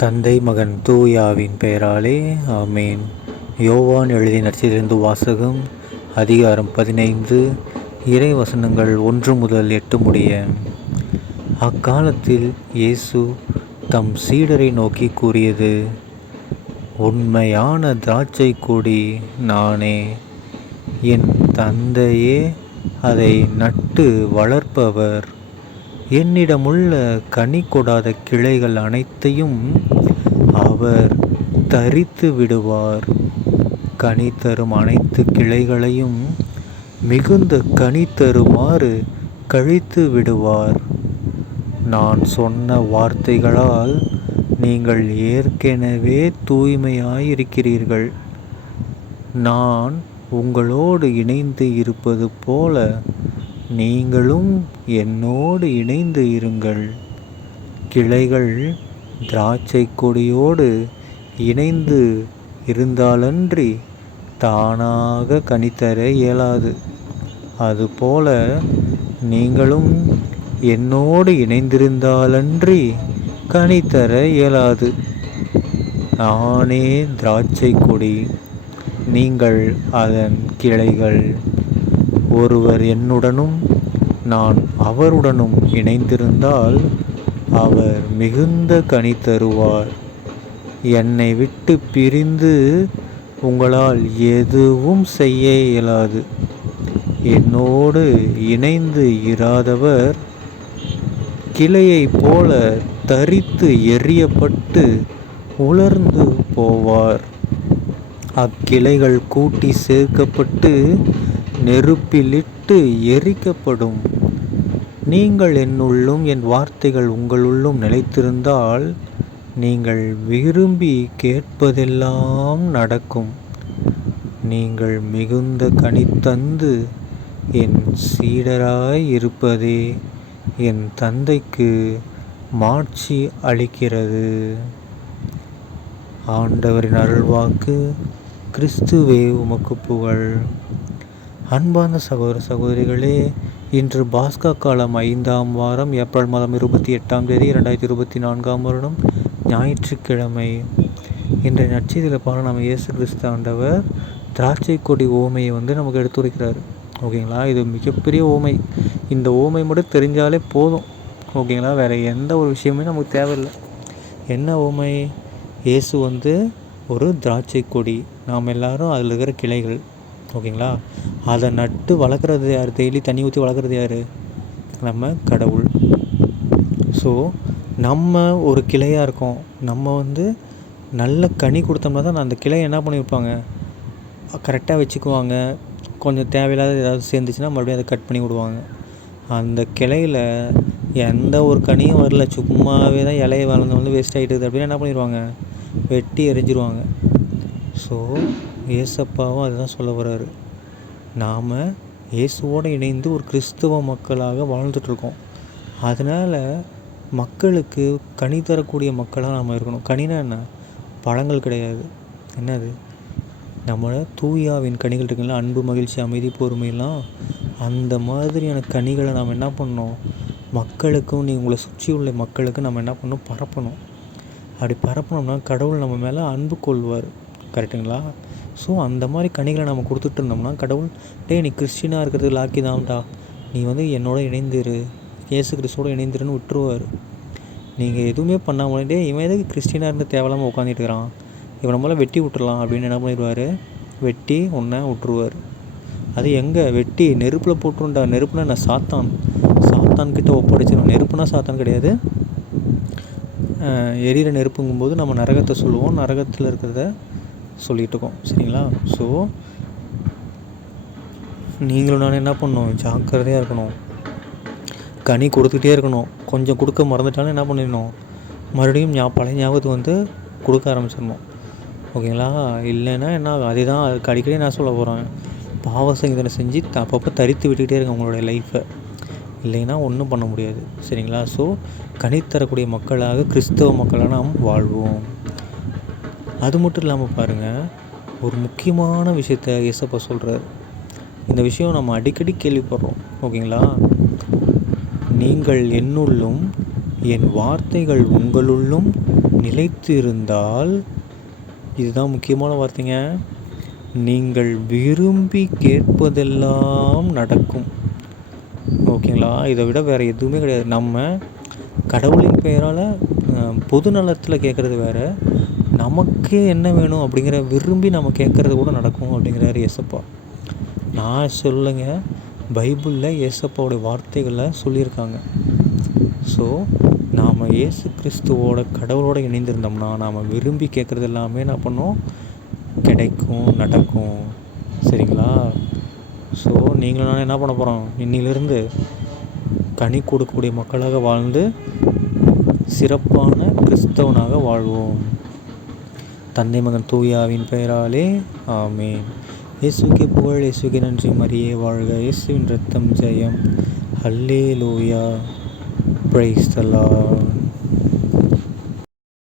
தந்தை மகன் தூயாவின் பெயராலே ஆமேன். யோவான் எழுதிய நற்செய்தியிலிருந்து வாசகம். அதிகாரம் 15, இறை வசனங்கள் 1 முதல் 8 முடிய. அக்காலத்தில் இயேசு தம் சீடரை நோக்கி கூறியது: உண்மையான திராட்சை கொடி நானே. என் தந்தையே அதை நட்டு வளர்ப்பவர். என்னிடமுள்ள கனி கொடாத கிளைகள் அனைத்தையும் அவர் தரித்து விடுவார். கனி தரும் அனைத்து கிளைகளையும் மிகுந்த கனி தருமாறு கழித்து விடுவார். நான் சொன்ன வார்த்தைகளால் நீங்கள் ஏற்கனவே தூய்மையாயிருக்கிறீர்கள். நான் உங்களோடு இணைந்து இருப்பது போல நீங்களும் என்னோடு இணைந்து இருங்கள். கிளைகள் திராட்சை கொடியோடு இணைந்து இருந்தாலன்றி தானாக கனிதர இயலாது. அதுபோல நீங்களும் என்னோடு இணைந்திருந்தாலன்றி கனிதர இயலாது. நானே திராட்சை கொடி, நீங்கள் அதன் கிளைகள். ஒருவர் என்னுடனும் நான் அவருடனும் இணைந்திருந்தால் அவர் மிகுந்த கனி தருவார். என்னை விட்டு பிரிந்து உங்களால் எதுவும் செய்ய இயலாது. என்னோடு இணைந்து இராதவர் கிளையைப் போல தரித்து எறியப்பட்டு உலர்ந்து போவார். அக்கிளைகள் கூட்டி சேர்க்கப்பட்டு நெருப்பிலிட்டு எரிக்கப்படும். நீங்கள் என்னுள்ளும் என் வார்த்தைகள் உங்களுள்ளும் நிலைத்திருந்தால் நீங்கள் விரும்பி கேட்பதெல்லாம் நடக்கும். நீங்கள் மிகுந்த கனி தந்து என் சீடராய் இருப்பதே என் தந்தைக்கு மாட்சி அளிக்கிறது. ஆண்டவரின் அருள்வாக்கு. கிறிஸ்துவே உமக்கு புகழ். அன்பார்ந்த சகோதர சகோதரிகளே, இன்று பாஸ்கா காலம் 5ஆம் வாரம், ஏப்ரல் மாதம் 28ஆம் தேதி 2024ஆம் வருடம், ஞாயிற்றுக்கிழமை. இன்றைய நற்செய்தியில் பாருங்கள், நம்ம இயேசு கிறிஸ்து ஆண்டவர் திராட்சை கொடி ஓமையை நமக்கு எடுத்துரைக்கிறார். ஓகேங்களா? இது மிகப்பெரிய ஓமை. இந்த ஓமை மட்டும் தெரிஞ்சாலே போதும். ஓகேங்களா? வேறு எந்த ஒரு விஷயமே நமக்கு தேவையில்லை. என்ன ஓமை? இயேசு ஒரு திராட்சை கொடி, நாம் எல்லாரும் அதில் இருக்கிற கிளைகள். ஓகேங்களா? அதை நட்டு வளர்க்குறது யார்? டெய்லி தண்ணி ஊற்றி வளர்க்குறது யார்? நம்ம கடவுள். ஸோ நம்ம ஒரு கிளையாக இருக்கோம். நம்ம நல்ல கனி கொடுத்தோம்னா தான் அந்த கிளையை என்ன பண்ணியிருப்பாங்க, கரெக்டாக வச்சுக்குவாங்க. கொஞ்சம் தேவையில்லாத ஏதாவது சேர்ந்துச்சுன்னா மறுபடியும் அதை கட் பண்ணி விடுவாங்க. அந்த கிளையில் எந்த ஒரு கனியும் வரல, சும்மாவே தான் இலையை வளர்ந்து வேஸ்ட் ஆகிட்டுது அப்படின்னு என்ன பண்ணிடுவாங்க, வெட்டி எரிஞ்சிருவாங்க. ஸோ ஏசப்பாவும் அதுதான் சொல்ல வர்றாரு. நாம் இயேசுவோடு இணைந்து ஒரு கிறிஸ்துவ மக்களாக வாழ்ந்துட்டுருக்கோம். அதனால் மக்களுக்கு கனி தரக்கூடிய மக்களாக நாம் இருக்கணும். கனினா என்ன? பழங்கள் கிடையாது. என்னது? நம்மளோட தூயாவின் கனிகள் இருக்குங்களா, அன்பு, மகிழ்ச்சி, அமைதி, பொறுமையெல்லாம். அந்த மாதிரியான கனிகளை நாம் என்ன பண்ணணும், மக்களுக்கும் உங்களை சுற்றி உள்ள மக்களுக்கும் நம்ம என்ன பண்ணணும், பரப்பணும். அப்படி பரப்பணும்னா கடவுள் நம்ம மேலே அன்பு கொள்வார். கரெக்டுங்களா? ஸோ அந்த மாதிரி கனிகளை நம்ம கொடுத்துட்டு இருந்தோம்னா கடவுள், நீ கிறிஸ்டினாக இருக்கிறது லாக்கி தான்டா, நீ என்னோட இணைந்திரு, இயேசு கிறிஸ்துவோடு இணைந்திருன்னு விட்டுருவார். நீங்கள் எதுவுமே பண்ணாமலே இவன் எதுக்கு கிறிஸ்டினாக இருந்து தேவையில்லாமல் உட்காந்துட்டு இருக்கிறான், இவன் நம்மளால் வெட்டி விட்டுறலாம் அப்படின்னு என்ன பண்ணிடுவார், வெட்டி ஒன்றை விட்டுருவார். அது எங்கே வெட்டி நெருப்பில் போட்டுருண்டா. நெருப்புனா என்ன? சாத்தான்கிட்ட ஒப்படைச்சிடும். நெருப்புனா சாத்தான் கிடையாது. எரியிற நெருப்புங்கும்போது நம்ம நரகத்தை சொல்லுவோம், நரகத்தில் இருக்கிறத சொல்லிகிட்டு இருக்கோம். சரிங்களா? ஸோ நீங்களும் நான் என்ன பண்ணணும், ஜாக்கிரதையாக இருக்கணும். கனி கொடுத்துக்கிட்டே இருக்கணும். கொஞ்சம் கொடுக்க மறந்துட்டாலும் என்ன பண்ணிடணும், மறுபடியும் பழைய ஞாபகத்துக்கு கொடுக்க ஆரம்பிச்சிடணும். ஓகேங்களா? இல்லைன்னா என்ன ஆகும், அதே தான் அதுக்கு அடிக்கடி நான் சொல்ல போகிறேன். பாவ சங்கீதனை செஞ்சு அப்பப்போ தரித்து விட்டுக்கிட்டே இருங்க உங்களுடைய லைஃப்பை. இல்லைன்னா ஒன்றும் பண்ண முடியாது. சரிங்களா? ஸோ கனி தரக்கூடிய மக்களாக, கிறிஸ்தவ மக்களாக நாம் வாழ்வோம். அது மட்டும் இல்லாமல் பாருங்கள், ஒரு முக்கியமான விஷயத்த இயேசப்பா சொல்கிறார். இந்த விஷயம் நம்ம அடிக்கடி கேள்விப்படுறோம். ஓகேங்களா? நீங்கள் என்னுள்ளும் என் வார்த்தைகள் உங்களுள்ளும் நிலைத்து இருந்தால், இதுதான் முக்கியமான வார்த்தைங்க, நீங்கள் விரும்பி கேட்பதெல்லாம் நடக்கும். ஓகேங்களா? இதை விட வேறு எதுவுமே கிடையாது. நம்ம கடவுளின் பெயரால் பொது நலத்தில் கேட்குறது வேறு, நமக்கு என்ன வேணும் அப்படிங்கிற விரும்பி நம்ம கேட்குறது கூட நடக்கும் அப்படிங்கிறாரு ஏசப்பா. நான் சொல்லுங்க, பைபிளில் ஏசப்பாவோடைய வார்த்தைகளை சொல்லியிருக்காங்க. ஸோ நாம் இயேசு கிறிஸ்துவோட கடவுளோடு இணைந்திருந்தோம்னா நாம் விரும்பி கேட்குறது எல்லாமே என்ன பண்ணோம், கிடைக்கும், நடக்கும். சரிங்களா? ஸோ நீங்களும் நான் என்ன பண்ண போகிறோம், இன்னிலிருந்து கனி கொடுக்கக்கூடிய மக்களாக வாழ்ந்து சிறப்பான கிறிஸ்தவனாக வாழ்வோம். தந்தை மகன் தூயாவின் பெயராலே ஆமேன். இயேசுக்கே புகழ், இயேசுக்கே நன்றி, மரியே வாழ்க, இயேசுவின் ரத்தம் ஜெயம். ஹல்லேலூயா. Praise the Lord.